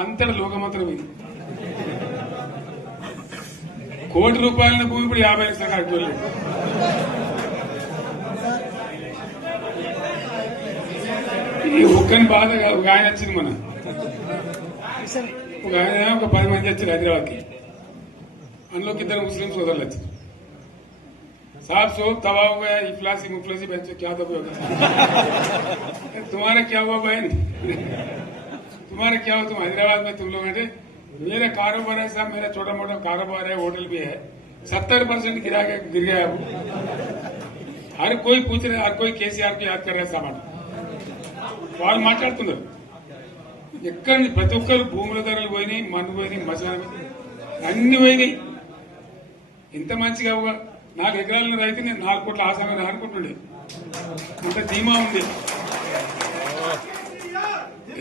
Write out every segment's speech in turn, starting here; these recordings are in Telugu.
అంతటి లోకమంత్రం ఇది కోటి రూపాయల భూమి ఇప్పుడు యాభై లక్షల కాడికి వెళ్ళింది. ఈ ఒక్కని బాధ కాదు, ఒక ఆయన వచ్చింది మన ఒక ఆయన ఒక పది మంది వచ్చారు హైదరాబాద్కి అందులోకి ఇద్దరు ముస్లిం సోదరులు వచ్చారు साहब सोब तबाह हो गया इफलासी मुफलसी बच्चे क्या दबे होगा तुम्हारा क्या हुआ बहन तुम्हारा क्या हुआ तुम हैदराबाद में तुम लोग हैं मेरा कारोबार है साहब मेरा छोटा मोटा कारोबार है होटल भी है सत्तर परसेंट गिरा के गिर गया अब हर कोई पूछ रहे हर कोई केसीआर को याद कर रहा है सामान వాళ్ళు మాట్లాడుతున్నారు ఎక్కడ నుంచి ప్రతి ఒక్కరు భూముల ధరలు పోయినాయి మన్ను పోయినాయి మసాలా అన్ని పోయినాయి ఎంత మంచిగా ఒక నాలుగు ఎకరాల రైతు నేను నాలుగు కోట్ల ఆసానం అనుకుంటుండే అంత ధీమా ఉంది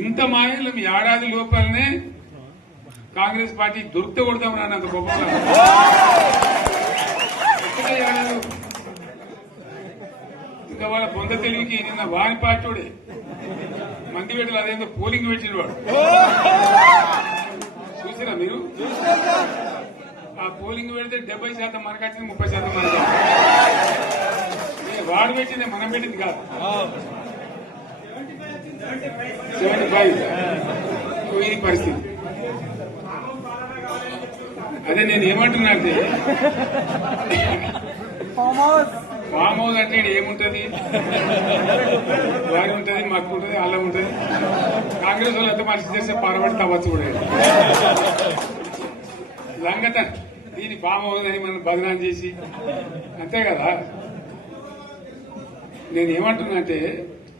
ఇంత మాయలు మీ ఏడాది లోపలనే కాంగ్రెస్ పార్టీ దొరికితే కొడతాం నాన్న అంత గొప్ప ఇంకా వాళ్ళ పొంద తెలివికి నిన్న వారి పార్టీడే. మంది పెట్టలు అదేందో పోలింగ్ పెట్టిన వాడు. చూసారా మీరు? ఆ పోలింగ్ పెడితే డెబ్బై శాతం మనకు వచ్చింది ముప్పై శాతం మనకు. వాడు పెట్టింది మనం పెట్టింది కాదు. Seventy five. ఇది పరిస్థితి. అదే నేను ఏమంటున్నా అంటే ఫామ్ హౌస్ ఫామ్ హౌస్ అంటే ఏముంటది? వారి ఉంటది మాకు ఉంటది అల్లం ఉంటది. కాంగ్రెస్ వాళ్ళు ఎంత మనిషి చేస్తే పారబడి తవ్వచ్చు కూడా. లంగత దీని ఫామ్ హౌస్ అని మనం బదనాం చేసి అంతే కదా? నేను ఏమంటున్నా అంటే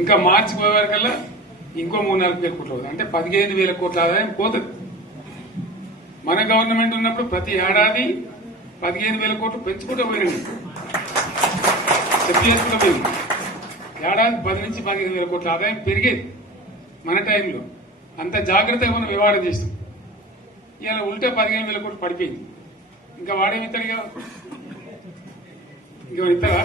ఇంకా మార్చి పోయేవరకల్లా ఇంకో మూడు నాలుగు వేల కోట్లు అవుతుంది అంటే పదిహేను వేల కోట్ల ఆదాయం పోతుంది. మన గవర్నమెంట్ ఉన్నప్పుడు ప్రతి ఏడాది పదిహేను వేల కోట్లు పెంచుకుంటూ పోయినాం. చెప్పేసుకుంటూ చేసుకుంటూ ఏడాది పది నుంచి పదిహేను వేల కోట్ల ఆదాయం పెరిగేది మన టైంలో. అంత జాగ్రత్తగా మనం వ్యవహారం చేస్తాం ఇలా ఉల్టే పదిహేను వేల కోట్లు పడిపోయింది. ఇంకా వాడేమి ఇతడిగా ఇంకా ఇస్తారా